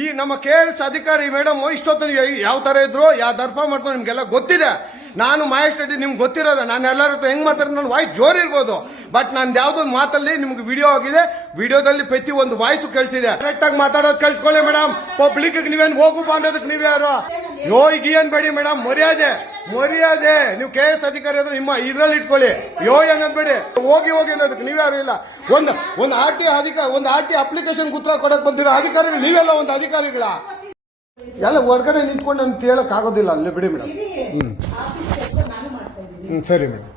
ಈ ನಮ್ಮ K S ಅಧಿಕಾರಿ ಮೇಡಮ್ ಇಷ್ಟೊತ್ತು ಯಾವ ತರ ಇದ್ರು ಯಾವ ದರ್ಪ ಮಾಡ್ತಾರೆ ನಿಮ್ಗೆಲ್ಲ ಗೊತ್ತಿದೆ. ನಾನು ಮಹೇಶ್ ರೆಡ್ಡಿ, ನಿಮ್ಗೆ ಗೊತ್ತಿರೋದ, ನಾನು ಎಲ್ಲರ ಹತ್ರ ಹೆಂಗ್ ಮಾತಾಡ್ತೀನಿ ನನ್ನ ವಾಯ್ಸ್ ಜೋರ್ ಇರ್ಬೋದು. ಬಟ್ ನಾನು ಯಾವ್ದೋ ಮಾತಲ್ಲಿ ನಿಮ್ಗೆ ವಿಡಿಯೋ ಆಗಿದೆ ವಿಡಿಯೋದಲ್ಲಿ ಪ್ರತಿ ಒಂದು ವಾಯ್ಸ್ ಕಳ್ಸಿದೆ. ಕರೆಕ್ಟ್ ಆಗಿ ಮಾತಾಡೋದು ಕಲ್ತ್ಕೊಳ್ಳಿ ಮೇಡಮ್. ಪಬ್ಲಿಕ್ ನೀವೇನು ಹೋಗು ಅನ್ನೋದಕ್ಕೆ ನೀವೇ ಯಾರು ಏನ್ ಬೇಡಿ ಮೇಡಮ್, ಮರ್ಯಾದೆ. ಮರ್ಯಾದೆ. ನೀವು ಕೆ ಎಸ್ ಅಧಿಕಾರಿ ಆದ್ರೆ ನಿಮ್ಮ ಇದ್ರಲ್ಲಿ ಇಟ್ಕೊಳ್ಳಿ. ಯೋ ಏನೋ ಬಿಡಿ. ಹೋಗಿ ಹೋಗಿ ಅನ್ನೋದಕ್ಕೆ ನೀವ್ಯಾರು ಇಲ್ಲ. ಒಂದು ಒಂದು ಆರ್ ಟಿ ಅಧಿಕಾರ ಒಂದು ಆರ್ ಟಿ ಅಪ್ಲಿಕೇಶನ್ ಉತ್ತರ ಕೊಡಕ್ ಬಂದಿರೋ ಅಧಿಕಾರಿಗಳು ನೀವೆಲ್ಲ ಒಂದು ಅಧಿಕಾರಿಗಳ? ಎಲ್ಲ ಹೊರಗಡೆ ನಿಂತ್ಕೊಂಡು ನಾನು ಹೇಳಕ್ ಆಗೋದಿಲ್ಲ ಅಲ್ಲಿ ಬಿಡಿ ಮೇಡಮ್. ಹ್ಞೂ ಹ್ಮ್. ಸರಿ ಮೇಡಮ್.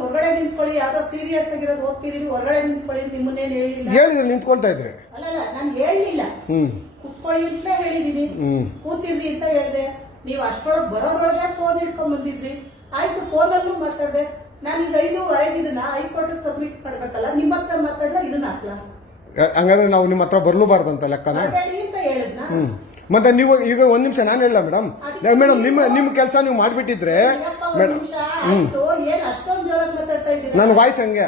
ಹೊರಗಡೆ ನಿಂತ್ಕೊಳ್ಳಿ. ಯಾವ್ದೋ ಸೀರಿಯಸ್ ಆಗಿರೋದು ಹೋಗ್ತೀರಿ. ಹೊರಗಡೆ ನಿಂತ್ಕೊಳ್ಳಿ. ನಿಮ್ಮನ್ನೇನು ಹೇಳಿಲ್ಲ? ಹೇಳಿ ನಿಂತ್ಕೊಂತಾ ಇದ್ರಿ. ಅಲ್ಲಲ್ಲ ನಾನು ಹೇಳಲಿಲ್ಲ. ಹ್ಮ್. ಕುತ್ಕೊಳ್ಳಿ ಅಂತ ಹೇಳಿದೀನಿ. ಕೂತಿರ್ಲಿ ಅಂತ ಹೇಳಿದೆ. ನೀವು ಅಷ್ಟೊಳಗೆ ಬರೋದ್ರೊಳಗೆ ಫೋನ್ ಇಟ್ಕೊಂಡ್ ಬಂದಿದ್ರಿ. ಆಯ್ತು ಫೋನಲ್ಲೂ ಮಾತಾಡ್ದೆ. ನಾನು ಈಗ ಐದುವರೆಗೆ ಇದನ್ನ ಹೈಕೋರ್ಟ್ ಸಬ್ಮಿಟ್ ಮಾಡ್ಬೇಕಲ್ಲ ನಿಮ್ಮ ಹತ್ರ ಮಾತಾಡ್ಲ ಇದನ್ನ ಹಾಕ್ಲಾ? ಹಂಗಾದ್ರೆ ನಾವು ನಿಮ್ಮ ಹತ್ರ ಬರ್ಲೂಬಾರ್ದಂತ ಲೆಕ್ಕನ? ಅಂತ ಹೇಳಿದ್ನ? ಮತ್ತೆ ನೀವು ಈಗ ಒಂದ್ ನಿಮಿಷ ನಾನು ಹೇಳ ಮೇಡಮ್ ಮೇಡಮ್ ನಿಮ್ಮ ನಿಮ್ಮ ಕೆಲಸ ನೀವು ಮಾಡ್ಬಿಟ್ಟಿದ್ರೆ ನನ್ನ ವಾಯ್ಸ್ ಹಂಗೆ.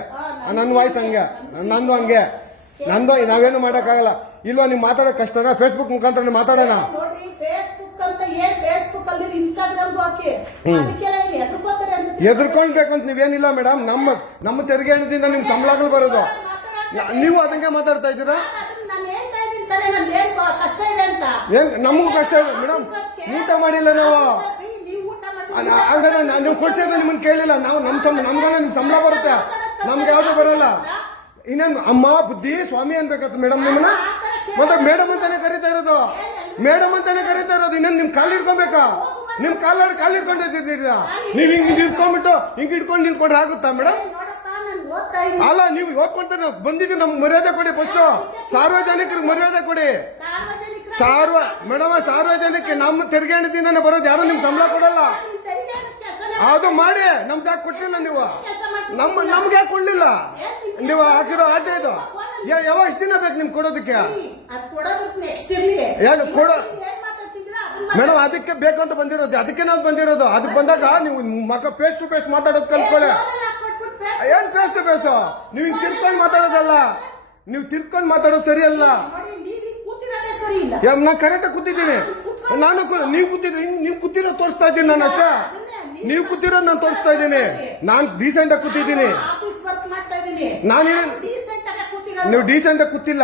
ನನ್ನ ವಾಯ್ಸ್ ಹಂಗೆ. ನಂದು ಹಂಗೆ. ನಂದು ನಾವೇನು ಮಾಡಕ್ಕಾಗಲ್ಲ. ಇಲ್ವಾ ನೀವು ಮಾತಾಡೋ ಕಷ್ಟನಾ? ಫೇಸ್ಬುಕ್ ಮುಖಾಂತರ ಮಾತಾಡೋಣ. ನೋಡ್ರಿ ಫೇಸ್ಬುಕ್ ಅಂತ ಏನ್ ಫೇಸ್ಬುಕ್ ಅಲ್ಲಿ ಇನ್ಸ್ಟಾಗ್ರಾಮ್ ಹಾಕಿ? ಅದಕ್ಕೆಲ್ಲ ಏನ್ ಎದ್ರುಕೋತಾರೆ ಅಂತ ಎದುರ್ಕೊಳ್ಬೇಕು ಅಂತ ನೀವೇನಿಲ್ಲ ಮೇಡಮ್ ನಮ್ಮ ನಮ್ಮ ತೆರಿಗೆ ಹಣದಿಂದ ನಿಮ್ ಸಂಬಳಗಳು ಬರೋದು. ನೀವು ಅದಂಗೆ ಮಾತಾಡ್ತಾ ಇದ್ದೀರಾ? ನಾನು ಹೇಳ್ತಾ ಇದ್ದೀನಿ ತಾನೇ ನಂದು ಏನ್ ಕ- ಕಷ್ಟ ಇದೆ ಅಂತ. ಏನ್ ನಮಗೂ ಕಷ್ಟ ಇದೆ. ಮೇಡಮ್ ಊಟ ಮಾಡಿಲ್ಲ ನಾವು? ಸರಿ, ನೀವು ಊಟ ಅಲ್ಲ, ಮಾಡಿದ್ದೀರಾ? ಹಾಗಾದ್ರೆ ನಾ- ನೀವು ಕೊಡ್ಸಿದ್ರೆ ನಿಮ್ಮನ್ನ ಕೇಳಿಲ್ಲ. ನಾವು ನಮ್ ಸಂಬಳ ನಮ್ಗಾನೆ ನಿಮ್ ಸಂಬಳ ಬರುತ್ತೆ. ನಮ್ಗೆ ಯಾವ್ದು ಬರಲ್ಲ. ಇನ್ನೇನು ಅಮ್ಮ ಬುದ್ಧಿ ಸ್ವಾಮಿ ಅನ್ಬೇಕತ್ತ ಮೇಡಮ್ ನಿಮ್ಮನ್ನ? ಮತ್ತೆ ಮೇಡಮ್ ಅಂತಾನೆ ಕರಿತಾ ಇರೋದು. ಮೇಡಮ್ ಅಂತಾನೆ ಕರಿತಾ ಇರೋದು. ಇನ್ನೇನು ನಿಮ್ ಕಾಲ್ ಹಿಡ್ಕೊಬೇಕಾ? ನಿಮ್ ಕಾಲ ಕಾಲ್ ಇದ್ದಿದ್ದೀರಾ? ನೀವ್ ಹಿಂಗ್ ಹಿಡ್ಕೊಂಡ್ಬಿಟ್ಟು ಹಿಂಗ್ ಹಿಡ್ಕೊಂಡು ನಿಂತ್ಕೊಂಡ್ರೆ ಆಗುತ್ತಾ ಮೇಡಮ್? ಅಲ್ಲ ನೀವು ಓದ್ಕೊಂತ ಬಂದಿದ್ದು ನಮ್ಗೆ ಮರ್ಯಾದೆ ಕೊಡಿ ಫಸ್ಟ್ ಸಾರ್ವಜನಿಕರಿಗೆ ಮರ್ಯಾದೆ ಕೊಡಿ. ಸಾರ್ವ ಮೇಡಮ್ ಸಾರ್ವಜನಿಕ ನಮ್ಮ ತೆರಿಗೆ ಹಣದಿಂದಾನೆ ಬರೋದು. ಯಾರು ನಿಮ್ಗೆ ಸಂಬಳ ಕೊಡಲ್ಲ? ಅದು ಮಾಡಿ. ನಮ್ಮ ಯಾಕೆ ಕೊಟ್ಟಿಲ್ಲ ನೀವು? ನಮ್ಮ ನಮ್ಗೆ ಕೊಡ್ಲಿಲ್ಲ? ನೀವು ಹಾಕಿರೋ ಆಟ ಇದು. ಯಾವಾಗ ದಿನ ಬೇಕು ನಿಮ್ಗೆ ಕೊಡೋದಕ್ಕೆ? ಏನು ಕೊಡೋ ಮೇಡಮ್ ಅದಕ್ಕೆ ಬೇಕು ಅಂತ ಬಂದಿರೋದು. ಅದಕ್ಕೆ ನಾವು ಬಂದಿರೋದು. ಅದಕ್ಕೆ ಬಂದಾಗ ನೀವು ಮಗ ಫೇಸ್ ಟು ಫೇಸ್ ಮಾತಾಡೋದು ಕಲ್ತ್ಕೊಳ್ಳಿ. ಏನು ಫೇಸ್ ಟು ಫೇಸ್ ನೀವು ಹಿಂಗ್ ತಿರ್ಕೊಂಡು ಮಾತಾಡೋದಲ್ಲ. ನೀವು ತಿರ್ಕೊಂಡು ಮಾತಾಡೋದು ಸರಿ ಅಲ್ಲ ನಾ ಕರೆಕ್ಟಾಗಿ ಕೂತಿದ್ದೀನಿ. ನಾನು ನೀವು ಕೂತಿದ್ರೆ ನೀವು ಕೂತಿರೋ ತೋರಿಸ್ತಾ ಇದ್ದೀನಿ ನಾನು ಅಷ್ಟೇ. ನೀವು ಕೂತಿರೋ ನಾನು ತೋರಿಸ್ತಾ ಇದ್ದೀನಿ. ನಾನು ಡೀಸೆಂಟ್ ಆಗಿ ಕೂತಿದ್ದೀನಿ. ನಾನೇನು ನೀವು ಡೀಸೆಂಟ್ ಆಗಿ ಕೂತಿಲ್ಲ.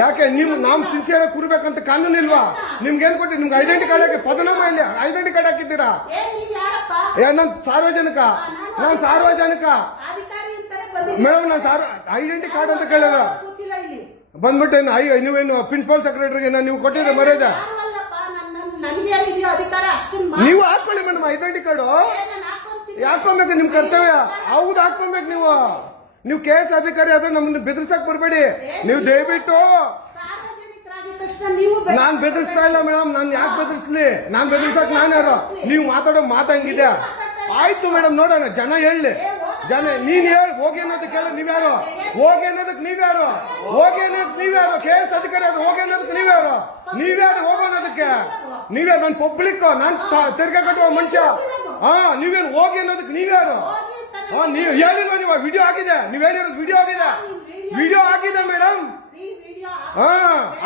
ಯಾಕೆ? ನೀವು ನಾವು ಸಿನ್ಸಿಯರ್ ಆಗಿ ಕೂರ್ಬೇಕಂತ ಕಾನೂನು ಇಲ್ವಾ? ನಿಮ್ಗೆ ಏನ್ ಕೊಟ್ಟಿ ನಿಮ್ಗೆ ಐಡೆಂಟಿ ಕಾರ್ಡ್ ಹಾಕಿ ಪದನಾಮ ಇಲ್ಲಿ ಐಡೆಂಟಿ ಕಾರ್ಡ್ ಹಾಕಿದ್ದೀರಾ? ಏ ನಾನು ಸಾರ್ವಜನಿಕ. ನಾನು ಸಾರ್ವಜನಿಕ. ಮೇಡಮ್ ನಾನು ಐಡೆಂಟಿ ಕಾರ್ಡ್ ಅಂತ ಕೇಳಿದ. ಕೂತಿಲ್ಲ ಇಲ್ಲಿ. ಬಂದ್ಬಿಟ್ಟು ಏನು ಅಯ್ಯೋ ನೀವೇನು ಪ್ರಿನ್ಸಿಪಾಲ್ ಸೆಕ್ರೆಟರಿಗೆ ನೀವು ಕೊಟ್ಟಿದ್ರೆ ಮರ್ಯಾದೆ? ನೀವು ಹಾಕೊಳ್ಳಿ ಮೇಡಮ್ ಐಡೆಂಟಿ ಕಾರ್ಡು. ಹಾಕೊಬೇಕು ನಿಮ್ ಕರ್ತವ್ಯ? ಹೌದು ಹಾಕೊಬೇಕು ನೀವು. ನೀವು ಕೆ ಎಸ್ ಅಧಿಕಾರಿ ಆದ್ರೆ ನಮ್ಮನ್ನ ಬೆದರ್ಸಕ್ ಬರಬೇಡಿ. ನೀವು ದಯವಿಟ್ಟು ನಾನ್ ಬೆದರ್ಸ್ತಾ ಇಲ್ಲ ಮೇಡಮ್ ನಾನ್ ಯಾಕೆ ಬೆದರ್ಸ್ಲಿ? ನಾನ್ ಬೆದರ್ಸಕ್ ನಾನು ಯಾರು? ನೀವು ಮಾತಾಡೋ ಮಾತಂಗಿದ್ಯಾ ಹಂಗಿದೆ. ಆಯ್ತು ಮೇಡಮ್ ನೋಡೋಣ ಜನ ಹೇಳಿ. ಜನ, ನೀನ್ ಹೇಳಿ, ಹೋಗಿ ಅನ್ನೋದಕ್ಕೆ ನೀವ್ಯಾರು? ಹೋಗಿ ಅನ್ನೋದಕ್ಕೆ ನೀವ್ಯಾರು? ಹೋಗಿ ಅನ್ನೋದಕ್ಕೆ ನೀವ್ಯಾರು? ಕೆ ಎಸ್ ಅಧಿಕಾರಿ ಅದು ಹೋಗಿ ಅನ್ನೋದಕ್ಕೆ ನೀವ್ಯಾರು? ನೀವ್ಯಾರು ಹೋಗೋ ಅನ್ನೋದಕ್ಕೆ? ನೀವೇ ನನ್ ಪಬ್ಲಿಕ್ ನಾನ್ ತಿರ್ಗ ಕಟ್ಟುವ ಮನುಷ್ಯ. ಹಾ, ನೀವೇನು ಹೋಗಿ ಅನ್ನೋದಕ್ಕೆ ನೀವ್ಯಾರು? ಹಾ, ನೀವು ಹೇಳಿಲ್ವ ನೀವು? ವಿಡಿಯೋ ಆಗಿದೆ. ನೀವ್ ಹೇಳಿರೋ ವಿಡಿಯೋ ಆಗಿದೆ. ವಿಡಿಯೋ ಆಗಿದೆ ಮೇಡಮ್ ಹಾ,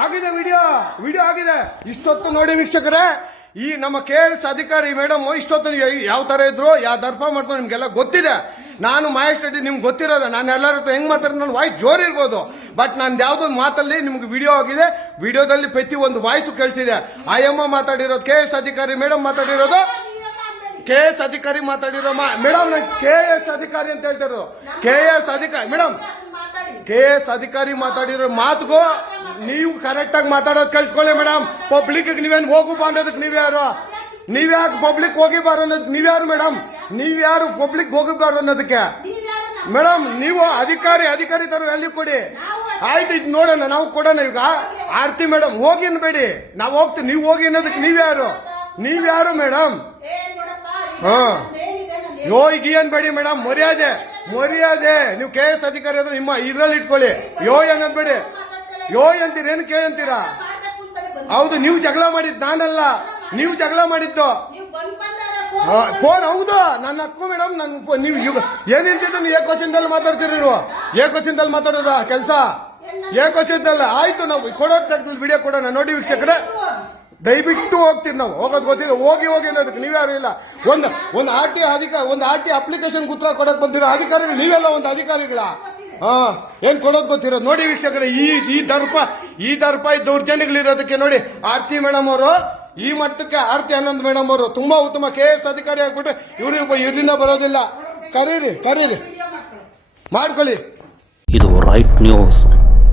ಆಗಿದೆ ವಿಡಿಯೋ ವಿಡಿಯೋ ಆಗಿದೆ. ಇಷ್ಟೊತ್ತು ನೋಡಿ ವೀಕ್ಷಕರೇ, ಈ ನಮ್ಮ ಕೆ ಎಸ್ ಅಧಿಕಾರಿ ಮೇಡಮ್ ಇಷ್ಟೊತ್ತು ಯಾವ ತರ ಇದ್ರು, ಯಾವ ದರ್ಪ ಮಾಡ್ತಾರೆ ನಿಮ್ಗೆಲ್ಲ ಗೊತ್ತಿದೆ. ನಾನು ಮಹೇಶ್ ರೆಡ್ಡಿ, ನಿಮ್ಗೆ ಗೊತ್ತಿರೋದು, ನಾನು ಎಲ್ಲರ ಹತ್ರ ಹೆಂಗ್ ಮಾತಾಡ್ತೀನಿ ನನ್ನ ವಾಯ್ಸ್ ಜೋರ್ ಇರ್ಬೋದು. ಬಟ್ ನಾನು ಯಾವುದೋ ಮಾತಲ್ಲಿ ನಿಮ್ಗೆ ವಿಡಿಯೋ ಆಗಿದೆ ವಿಡಿಯೋದಲ್ಲಿ ಪ್ರತಿ ಒಂದು ವಾಯ್ಸು ಕೇಳಿಸಿದೆ. ಐ ಮಾತಾಡಿರೋದು ಕೆ ಎಸ್ ಅಧಿಕಾರಿ ಮೇಡಮ್ ಮಾತಾಡಿರೋದು ಕೆ ಎಸ್ ಅಧಿಕಾರಿ ಮಾತಾಡಿರೋ ಮೇಡಮ್ ಕೆ ಎಸ್ ಅಧಿಕಾರಿ ಅಂತ ಹೇಳ್ತಿರೋದು. ಕೆ ಎಸ್ ಅಧಿಕಾರಿ ಮೇಡಮ್ ಕೆ ಎಸ್ ಅಧಿಕಾರಿ ಮಾತಾಡಿರೋ ಮಾತುಗೂ, ನೀವು ಕರೆಕ್ಟಾಗಿ ಮಾತಾಡೋದು ಕಲ್ತ್ಕೊಳ್ಳಿ ಮೇಡಮ್ ಪಬ್ಲಿಕ್ ನೀವೇನು ಹೋಗು ಬಾಂಡೋದಕ್ಕೆ ನೀವ್ಯಾರು? ನೀವ್ಯಾಕೆ ಪಬ್ಲಿಕ್ ಹೋಗಿ ಬಾರ ಅನ್ನೋದಕ್ಕೆ ನೀವ್ಯಾರು ಮೇಡಮ್ ನೀವ್ಯಾರು ಪಬ್ಲಿಕ್ ಹೋಗಬಾರ್ದು ಅನ್ನೋದಕ್ಕೆ. ಮೇಡಮ್ ನೀವು ಅಧಿಕಾರಿ ಅಧಿಕಾರಿ ತರ ವ್ಯಾಲ್ಯೂ ಕೊಡಿ ಆಯ್ತು ಇದು ನೋಡೋಣ ನಾವು ಕೊಡೋಣ ಈಗ. ಆರ್ತಿ ಮೇಡಮ್ ಹೋಗಿ ಅನ್ಬೇಡಿ ನಾವು ಹೋಗ್ತೀವಿ ನೀವು ಹೋಗಿ ಅನ್ನೋದಕ್ಕೆ ನೀವ್ಯಾರು? ನೀವ್ಯಾರು ಮೇಡಮ್? ಹಾ. ಯೋ ಈಗ ಏನ್ ಬೇಡಿ ಮೇಡಮ್ ಮರ್ಯಾದೆ ಮರ್ಯಾದೆ. ನೀವು ಕೆ ಎಸ್ ಅಧಿಕಾರಿ ಆದ್ರೆ ನಿಮ್ಮ ಇದ್ರಲ್ಲಿ ಇಟ್ಕೊಳ್ಳಿ. ಯೋ ಅನ್ನೋದ್ ಬೇಡಿ. ಯೋ ಅಂತೀರ ಏನು ಕೆ ಅಂತೀರಾ. ಹೌದು ನೀವು ಜಗಳ ಮಾಡಿದ್ದು ನಾನಲ್ಲ. ನೀವು ಜಗಳ ಮಾಡಿದ್ದು. ಫೋನ್ ಫೋನ್ ಹೌದು? ನನ್ನ ಅಕ್ಕು ಮೇಡಮ್ ನನ್ ಫೋ- ನೀವು ಏನ್ ಏ ನೀವು ಏಕವಚನದಲ್ಲಿ ಮಾತಾಡ್ತೀರಿ ನೀವು? ಏಕವಚನದಲ್ಲಿ ಮಾತಾಡೋದ ಕೆಲಸ? ಏ ಕ್ವಶನ್ ಅಲ್ಲ ಆಯ್ತು ನಾವು ಕೊಡೋ ತಗ್ದಲ್ಲಿ ವಿಡಿಯೋ ಕೊಡೋಣ. ನೋಡಿ ವೀಕ್ಷಕರೇ. ದಯವಿಟ್ಟು ಹೋಗ್ತೀವಿ ನಾವು. ಹೋಗೋದು ಗೊತ್ತಿದೆ. ಹೋಗಿ ಹೋಗಿ ಅನ್ನೋದಕ್ಕೆ ನೀವ್ಯಾರು ಇಲ್ಲ. ಒಂದು ಒಂದು ಆರ್ ಟಿ ಅಧಿಕಾರ ಒಂದು ಆರ್ ಟಿ ಅಪ್ಲಿಕೇಶನ್ ಕುತ್ರ ಕೊಡಕ್ ಬಂದಿರೋ ಅಧಿಕಾರಿಗಳು ನೀವೆಲ್ಲ ಒಂದು ಅಧಿಕಾರಿಗಳ. ಹಾ ಏನ್ ಕೊಡೋದ್ ಗೊತ್ತಿರೋದು? ನೋಡಿ ವೀಕ್ಷಕರೇ ಈ ಈ ದರ್ಪ ಈ ದರ್ಪ ಈ ದೌರ್ಜನ್ಯಗಳಿರೋದಕ್ಕೆ ನೋಡಿ ಆರ್ತಿ ಮೇಡಮ್ ಅವರು ಈ ಮಟ್ಟಕ್ಕೆ ಆರತಿ ಆನಂದ್ ಮೇಡಮ್ ಅವರು ತುಂಬಾ ಉತ್ತಮ ಕೆ ಎಸ್ ಅಧಿಕಾರಿ ಆಗ್ಬಿಟ್ರೆ ಇವರು ಇದರಿಂದ ಬರೋದಿಲ್ಲ. ಕರೀರಿ ಕರೀರಿ. ಮಾಡ್ಕೊಳ್ಳಿ. ಇದು ರೈಟ್ ನ್ಯೂಸ್